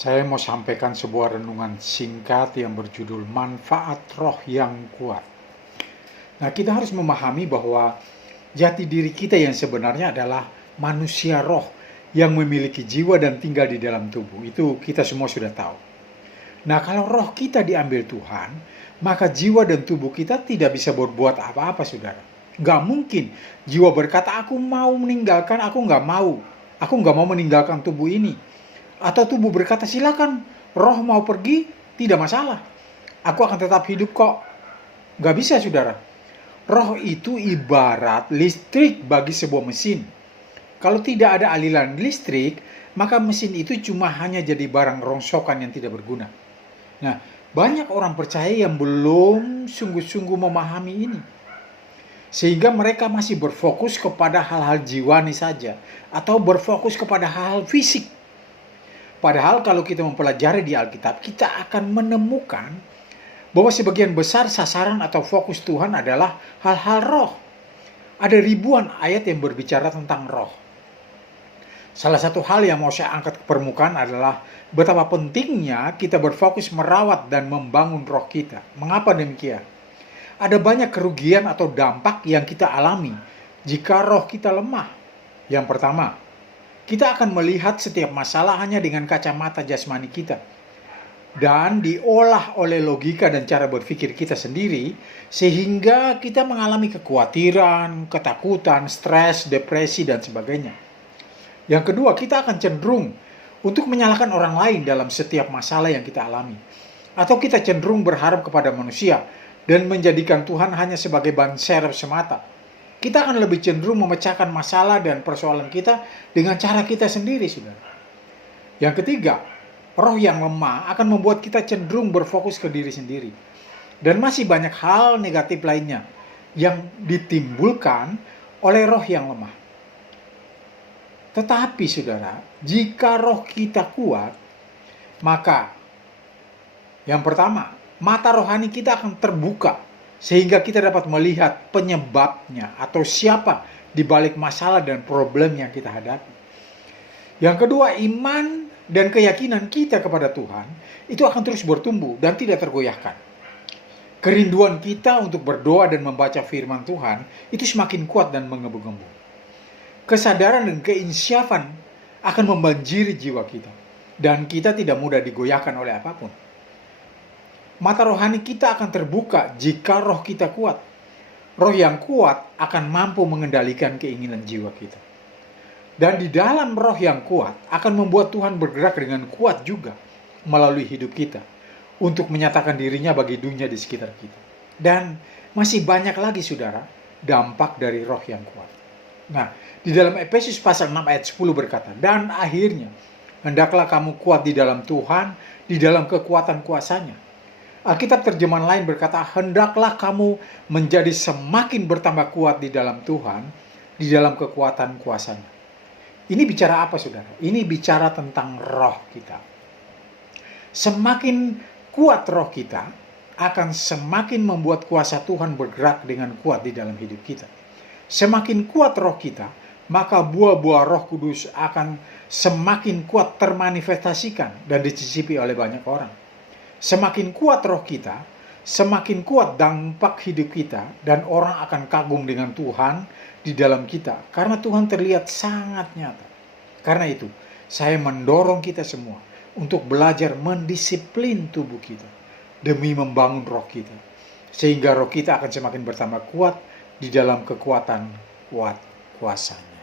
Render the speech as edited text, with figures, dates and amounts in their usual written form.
Saya mau sampaikan sebuah renungan singkat yang berjudul Manfaat Roh yang Kuat. Nah, kita harus memahami bahwa jati diri kita yang sebenarnya adalah manusia roh yang memiliki jiwa dan tinggal di dalam tubuh. Itu kita semua sudah tahu. Nah, kalau roh kita diambil Tuhan, maka jiwa dan tubuh kita tidak bisa berbuat apa-apa, saudara. Gak mungkin jiwa berkata, aku mau meninggalkan, aku gak mau. Aku gak mau meninggalkan tubuh ini. Atau tubuh berkata, silakan, roh mau pergi, tidak masalah. Aku akan tetap hidup kok. Gak bisa, saudara. Roh itu ibarat listrik bagi sebuah mesin. Kalau tidak ada aliran listrik, maka mesin itu cuma hanya jadi barang rongsokan yang tidak berguna. Nah, banyak orang percaya yang belum sungguh-sungguh memahami ini. Sehingga mereka masih berfokus kepada hal-hal jiwani saja. Atau berfokus kepada hal-hal fisik. Padahal kalau kita mempelajari di Alkitab, kita akan menemukan bahwa sebagian besar sasaran atau fokus Tuhan adalah hal-hal roh. Ada ribuan ayat yang berbicara tentang roh. Salah satu hal yang mau saya angkat ke permukaan adalah betapa pentingnya kita berfokus merawat dan membangun roh kita. Mengapa demikian? Ada banyak kerugian atau dampak yang kita alami jika roh kita lemah. Yang pertama, kita akan melihat setiap masalah hanya dengan kacamata jasmani kita. Dan diolah oleh logika dan cara berpikir kita sendiri, sehingga kita mengalami kekhawatiran, ketakutan, stres, depresi, dan sebagainya. Yang kedua, kita akan cenderung untuk menyalahkan orang lain dalam setiap masalah yang kita alami. Atau kita cenderung berharap kepada manusia dan menjadikan Tuhan hanya sebagai ban serep semata. Kita akan lebih cenderung memecahkan masalah dan persoalan kita dengan cara kita sendiri, saudara. Yang ketiga, roh yang lemah akan membuat kita cenderung berfokus ke diri sendiri. Dan masih banyak hal negatif lainnya yang ditimbulkan oleh roh yang lemah. Tetapi, saudara, jika roh kita kuat, maka yang pertama, mata rohani kita akan terbuka sehingga kita dapat melihat penyebabnya atau siapa di balik masalah dan problem yang kita hadapi. Yang kedua, iman dan keyakinan kita kepada Tuhan itu akan terus bertumbuh dan tidak tergoyahkan. Kerinduan kita untuk berdoa dan membaca firman Tuhan itu semakin kuat dan menggebu-gebu. Kesadaran dan keinsyafan akan membanjiri jiwa kita dan kita tidak mudah digoyahkan oleh apapun. Mata rohani kita akan terbuka jika roh kita kuat. Roh yang kuat akan mampu mengendalikan keinginan jiwa kita. Dan di dalam roh yang kuat akan membuat Tuhan bergerak dengan kuat juga melalui hidup kita untuk menyatakan dirinya bagi dunia di sekitar kita. Dan masih banyak lagi, saudara, dampak dari roh yang kuat. Nah, di dalam Efesus pasal 6 ayat 10 berkata, dan akhirnya hendaklah kamu kuat di dalam Tuhan, di dalam kekuatan kuasanya. Alkitab terjemahan lain berkata, hendaklah kamu menjadi semakin bertambah kuat di dalam Tuhan, di dalam kekuatan kuasanya. Ini bicara apa, saudara? Ini bicara tentang roh kita. Semakin kuat roh kita, akan semakin membuat kuasa Tuhan bergerak dengan kuat di dalam hidup kita. Semakin kuat roh kita, maka buah-buah Roh Kudus akan semakin kuat termanifestasikan dan dicicipi oleh banyak orang. Semakin kuat roh kita, semakin kuat dampak hidup kita, dan orang akan kagum dengan Tuhan di dalam kita, karena Tuhan terlihat sangat nyata. Karena itu, saya mendorong kita semua untuk belajar mendisiplin tubuh kita, demi membangun roh kita, sehingga roh kita akan semakin bertambah kuat di dalam kekuatan kuat kuasanya.